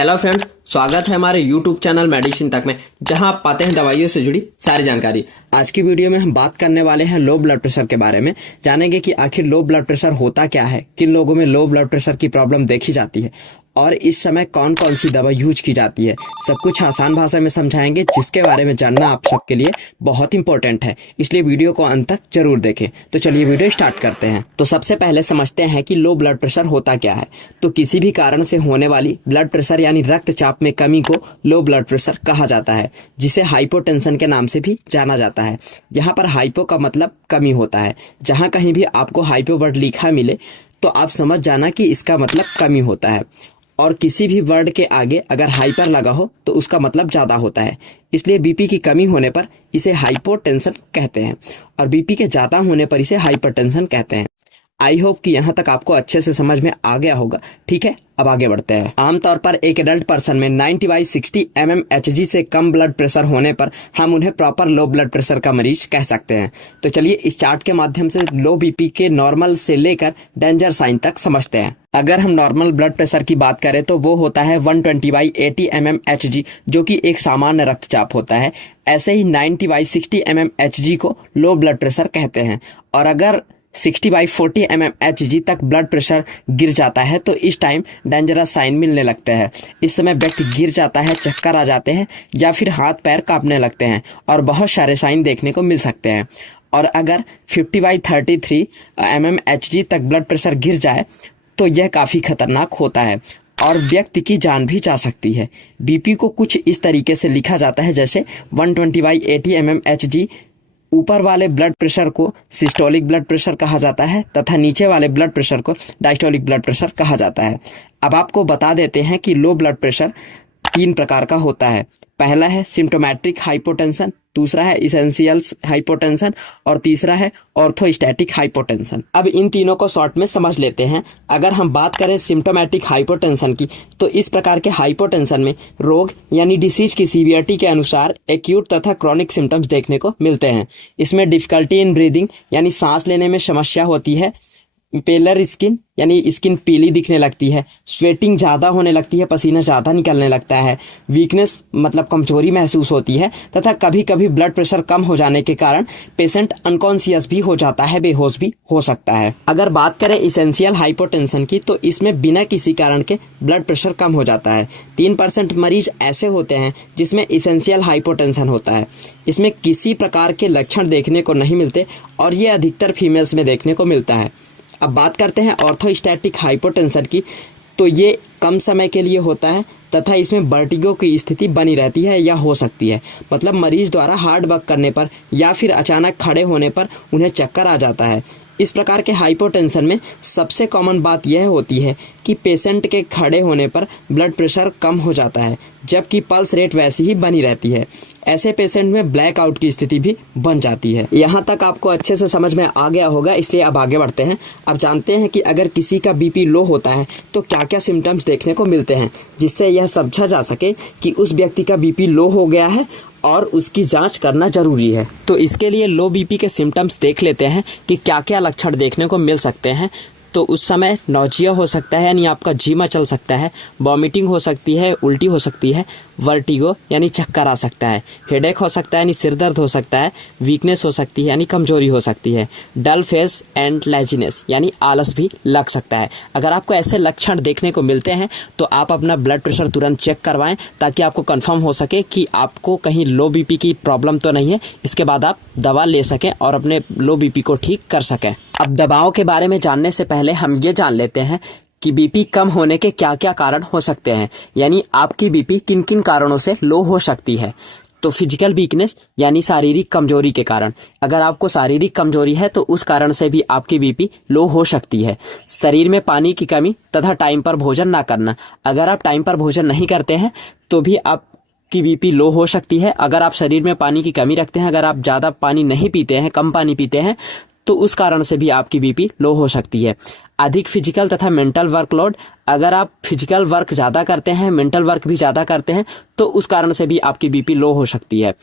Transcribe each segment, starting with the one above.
Hello friends, स्वागत है हमारे यूट्यूब चैनल मेडिसिन तक में, जहां आप पाते हैं दवाइयों से जुड़ी सारी जानकारी। आज की वीडियो में हम बात करने वाले हैं लो ब्लड प्रेशर के बारे में। जानेंगे कि आखिर लो ब्लड प्रेशर होता क्या है, किन लोगों में लो ब्लड प्रेशर की प्रॉब्लम देखी जाती है और इस समय कौन कौन सी दवा यूज की जाती है। सब कुछ आसान भाषा में समझाएंगे, जिसके बारे में जानना आप सबके लिए बहुत इंपॉर्टेंट है, इसलिए वीडियो को अंत तक जरूर देखें। तो चलिए वीडियो स्टार्ट करते हैं। तो सबसे पहले समझते हैं कि लो ब्लड प्रेशर होता क्या है। तो किसी भी कारण से होने वाली ब्लड प्रेशर यानी रक्तचाप में कमी को लो ब्लड प्रेशर कहा जाता है, जिसे हाइपोटेंशन के नाम से भी जाना जाता है। यहाँ पर हाइपो का मतलब कमी होता है। जहाँ कहीं भी आपको हाइपो वर्ड लिखा मिले तो आप समझ जाना कि इसका मतलब कमी होता है, और किसी भी वर्ड के आगे अगर हाइपर लगा हो तो उसका मतलब ज़्यादा होता है। इसलिए बीपी की कमी होने पर इसे हाइपोटेंशन कहते हैं और बीपी के ज़्यादा होने पर इसे हाइपरटेंशन कहते हैं। आई होप कि यहाँ तक आपको अच्छे से समझ में आ गया होगा। ठीक है, अब आगे बढ़ते हैं। आमतौर पर एक एडल्ट पर्सन में 90/60 mmHg से कम ब्लड प्रेशर होने पर हम उन्हें प्रॉपर लो ब्लड प्रेशर का मरीज कह सकते हैं। तो चलिए इस चार्ट के माध्यम से लो बीपी के नॉर्मल से लेकर डेंजर साइन तक समझते हैं। अगर हम नॉर्मल ब्लड प्रेशर की बात करें तो वो होता है 120/80 mmHg, जो कि एक सामान्य रक्तचाप होता है। ऐसे ही 90/60 mmHg को लो ब्लड प्रेशर कहते हैं। और अगर 60/40 mmHg तक ब्लड प्रेशर गिर जाता है तो इस टाइम डेंजरस साइन मिलने लगते हैं। इस समय व्यक्ति गिर जाता है, चक्कर आ जाते हैं या फिर हाथ पैर कांपने लगते हैं और बहुत सारे साइन देखने को मिल सकते हैं। और अगर 50/33 mmHg तक ब्लड प्रेशर गिर जाए तो यह काफ़ी खतरनाक होता है और व्यक्ति की जान भी जा सकती है। बीपी को कुछ इस तरीके से लिखा जाता है जैसे 120/80 mmHg। ऊपर वाले ब्लड प्रेशर को सिस्टोलिक ब्लड प्रेशर कहा जाता है तथा नीचे वाले ब्लड प्रेशर को डायस्टोलिक ब्लड प्रेशर कहा जाता है। अब आपको बता देते हैं कि लो ब्लड प्रेशर 3 प्रकार का होता है। पहला है सिम्टोमेट्रिक हाइपोटेंशन, दूसरा है इसेंशियल हाइपोटेंशन और तीसरा है ऑर्थोस्टैटिक हाइपोटेंशन। अब इन तीनों को शॉर्ट में समझ लेते हैं। अगर हम बात करें सिम्टोमेटिक हाइपोटेंशन की, तो इस प्रकार के हाइपोटेंशन में रोग यानी डिसीज की सीवियरिटी के अनुसार एक्यूट तथा क्रॉनिक सिम्टम्स देखने को मिलते हैं। इसमें डिफिकल्टी इन ब्रीदिंग यानी सांस लेने में समस्या होती है, पेलर स्किन यानी स्किन पीली दिखने लगती है, स्वेटिंग ज़्यादा होने लगती है, पसीना ज़्यादा निकलने लगता है, वीकनेस मतलब कमजोरी महसूस होती है तथा कभी कभी ब्लड प्रेशर कम हो जाने के कारण पेशेंट अनकॉन्शियस भी हो जाता है, बेहोश भी हो सकता है। अगर बात करें इसेंशियल हाइपोटेंशन की, तो इसमें बिना किसी कारण के ब्लड प्रेशर कम हो जाता है। 3% मरीज ऐसे होते हैं जिसमें इसेंशियल हाइपोटेंशन होता है। इसमें किसी प्रकार के लक्षण देखने को नहीं मिलते और ये अधिकतर फीमेल्स में देखने को मिलता है। अब बात करते हैं ऑर्थोस्टैटिक हाइपोटेंशन की, तो ये कम समय के लिए होता है तथा इसमें वर्टिगो की स्थिति बनी रहती है या हो सकती है। मतलब मरीज द्वारा हार्ड वर्क करने पर या फिर अचानक खड़े होने पर उन्हें चक्कर आ जाता है। इस प्रकार के हाइपोटेंशन में सबसे कॉमन बात यह होती है कि पेशेंट के खड़े होने पर ब्लड प्रेशर कम हो जाता है, जबकि पल्स रेट वैसी ही बनी रहती है। ऐसे पेशेंट में ब्लैकआउट की स्थिति भी बन जाती है। यहाँ तक आपको अच्छे से समझ में आ गया होगा, इसलिए अब आगे बढ़ते हैं। अब जानते हैं कि अगर किसी का बीपी लो होता है तो क्या क्या सिम्टम्स देखने को मिलते हैं, जिससे यह समझा जा सके कि उस व्यक्ति का बीपी लो हो गया है और उसकी जांच करना जरूरी है। तो इसके लिए लो बीपी के सिम्टम्स देख लेते हैं कि क्या क्या लक्षण देखने को मिल सकते हैं। तो उस समय नौजिया हो सकता है यानी आपका जी मचल सकता है, वॉमिटिंग हो सकती है, उल्टी हो सकती है, वर्टिगो यानी चक्कर आ सकता है, हेडेक हो सकता है यानी सिर दर्द हो सकता है, वीकनेस हो सकती है यानी कमजोरी हो सकती है, डल फेस एंड लेजीनेस यानी आलस भी लग सकता है। अगर आपको ऐसे लक्षण देखने को मिलते हैं तो आप अपना ब्लड प्रेशर तुरंत चेक करवाएं, ताकि आपको कंफर्म हो सके कि आपको कहीं लो बीपी की प्रॉब्लम तो नहीं है। इसके बाद आप दवा ले सकें और अपने लो बीपी को ठीक कर सकें। अब दवाओं के बारे में जानने से पहले हम ये जान लेते हैं कि बीपी कम होने के क्या क्या कारण हो सकते हैं, यानी आपकी बीपी किन किन कारणों से लो हो सकती है। तो फिजिकल वीकनेस यानी शारीरिक कमजोरी के कारण, अगर आपको शारीरिक कमजोरी है तो उस कारण से भी आपकी बीपी लो हो सकती है। शरीर में पानी की कमी तथा टाइम पर भोजन ना करना, अगर आप टाइम पर भोजन नहीं करते हैं तो भी आपकी बीपी लो हो सकती है। अगर आप शरीर में पानी की कमी रखते हैं, अगर आप ज़्यादा पानी नहीं पीते हैं, कम पानी पीते हैं, तो उस कारण से भी आपकी बीपी लो हो सकती है। अधिक फिजिकल तथा मेंटल वर्कलोड, अगर आप फिजिकल वर्क ज़्यादा करते हैं, मेंटल वर्क भी ज़्यादा करते हैं, तो उस कारण से भी आपकी बीपी लो हो सकती है।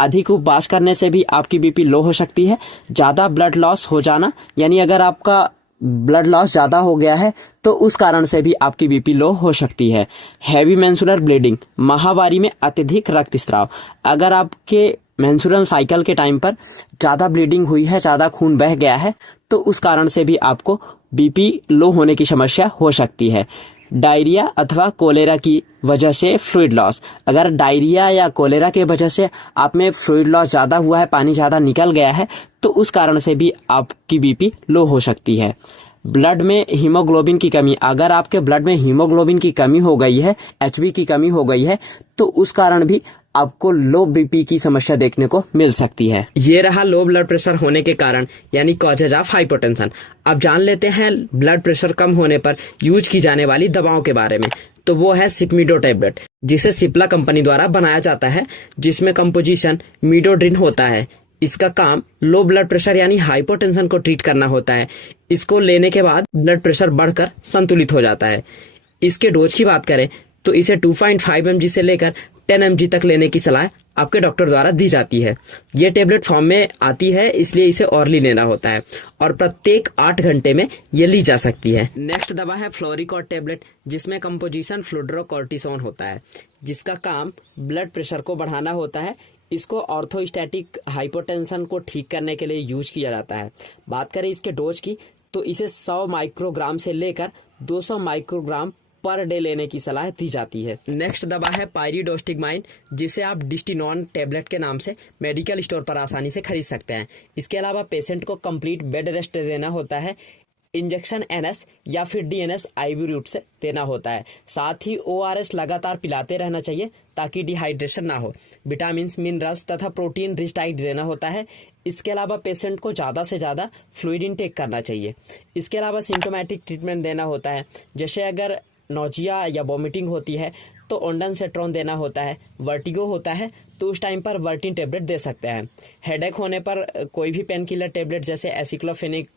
अधिक उपवास करने से भी आपकी बीपी लो हो सकती है। ज़्यादा ब्लड लॉस हो जाना, यानी अगर आपका ब्लड लॉस ज़्यादा हो गया है तो उस कारण से भी आपकी बीपी लो हो सकती है। हैवी मेंस्ट्रुअल ब्लीडिंग, माहवारी में अत्यधिक रक्तस्राव। अगर आपके मेंस्ट्रुअल साइकिल के टाइम पर ज़्यादा ब्लीडिंग हुई है, ज़्यादा खून बह गया है, तो उस कारण से भी आपको बीपी लो होने की समस्या हो सकती है। डायरिया अथवा कोलेरा की वजह से फ्लूइड लॉस। अगर डायरिया या कोलेरा के वजह से आप में फ्लूइड लॉस ज़्यादा हुआ है, पानी ज़्यादा निकल गया है, तो उस कारण से भी आपकी बीपी लो हो सकती है। ब्लड में हीमोग्लोबिन की कमी, अगर आपके ब्लड में हीमोग्लोबिन की कमी हो गई है, एचबी की कमी हो गई है, तो उस कारण भी आपको लो बीपी की समस्या देखने को मिल सकती है। ये रहा लो ब्लड प्रेशर होने के कारण यानी कॉजेज ऑफ हाइपोटेंशन। अब जान लेते हैं ब्लड प्रेशर कम होने पर यूज की जाने वाली दवाओं के बारे में। तो वो है सिप्मीडो टेबलेट, जिसे सिप्ला कंपनी द्वारा बनाया जाता है, जिसमें कंपोजिशन मीडोड्रिन होता है। इसका काम लो ब्लड प्रेशर यानी हाइपोटेंशन को ट्रीट करना होता है। इसको लेने के बाद ब्लड प्रेशर बढ़कर संतुलित हो जाता है। इसके डोज की बात करें तो इसे 2.5 mg से लेकर 10 mg तक लेने की सलाह आपके डॉक्टर द्वारा दी जाती है। ये टेबलेट फॉर्म में आती है, इसलिए इसे ऑरली लेना होता है और प्रत्येक 8 घंटे में ये ली जा सकती है। नेक्स्ट दवा है फ्लोरिकॉड टेबलेट, जिसमें कंपोजिशन फ्लूड्रोकॉर्टिसोन होता है, जिसका काम ब्लड प्रेशर को बढ़ाना होता है। इसको ऑर्थोस्टैटिक हाइपोटेंशन को ठीक करने के लिए यूज किया जाता है। बात करें इसके डोज की तो इसे 100 माइक्रोग्राम से लेकर 200 माइक्रोग्राम पर डे लेने की सलाह दी जाती है। नेक्स्ट दवा है पायरिडोस्टिगमाइन, जिसे आप डिस्टिनॉन टेबलेट के नाम से मेडिकल स्टोर पर आसानी से खरीद सकते हैं। इसके अलावा पेशेंट को कंप्लीट बेड रेस्ट देना होता है। इंजेक्शन एनएस या फिर डीएनएस आईवी रूट से देना होता है। साथ ही ओआरएस लगातार पिलाते रहना चाहिए ताकि डिहाइड्रेशन ना हो। विटामिन, मिनरल्स तथा प्रोटीन रिच डाइट देना होता है। इसके अलावा पेशेंट को ज़्यादा से ज़्यादा फ्लूइड इनटेक करना चाहिए। इसके अलावा सिम्टोमेटिक ट्रीटमेंट देना होता है, जैसे अगर नोजिया या वॉमिटिंग होती है तो ओंडानसेट्रॉन देना होता है। वर्टिगो होता है तो उस टाइम पर वर्टिन टेबलेट दे सकते हैं। हेडेक होने पर कोई भी पेन किलर टेबलेट जैसे एसिक्लोफेनिक,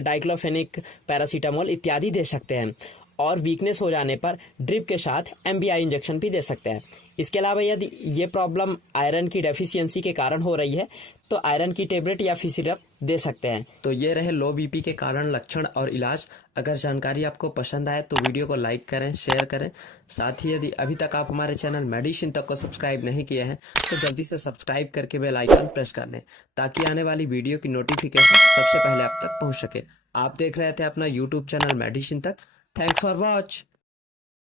डाइक्लोफेनिक, पैरासीटामोल इत्यादि दे सकते हैं। और वीकनेस हो जाने पर ड्रिप के साथ एमबीआई इंजेक्शन भी दे सकते हैं। इसके अलावा यदि ये प्रॉब्लम आयरन की डेफिशिएंसी के कारण हो रही है तो आयरन की टेबलेट या फिर सिरप दे सकते हैं। तो ये रहे लो बीपी के कारण, लक्षण और इलाज। अगर जानकारी आपको पसंद आए तो वीडियो को लाइक करें, शेयर करें। साथ ही यदि अभी तक आप हमारे चैनल मेडिसिन तक को सब्सक्राइब नहीं किए हैं तो जल्दी से सब्सक्राइब करके बेल आइकन प्रेस कर लें, ताकि आने वाली वीडियो की नोटिफिकेशन सबसे पहले आप तक पहुँच सके। आप देख रहे थे अपना यूट्यूब चैनल मेडिसिन तक। Thanks for watch.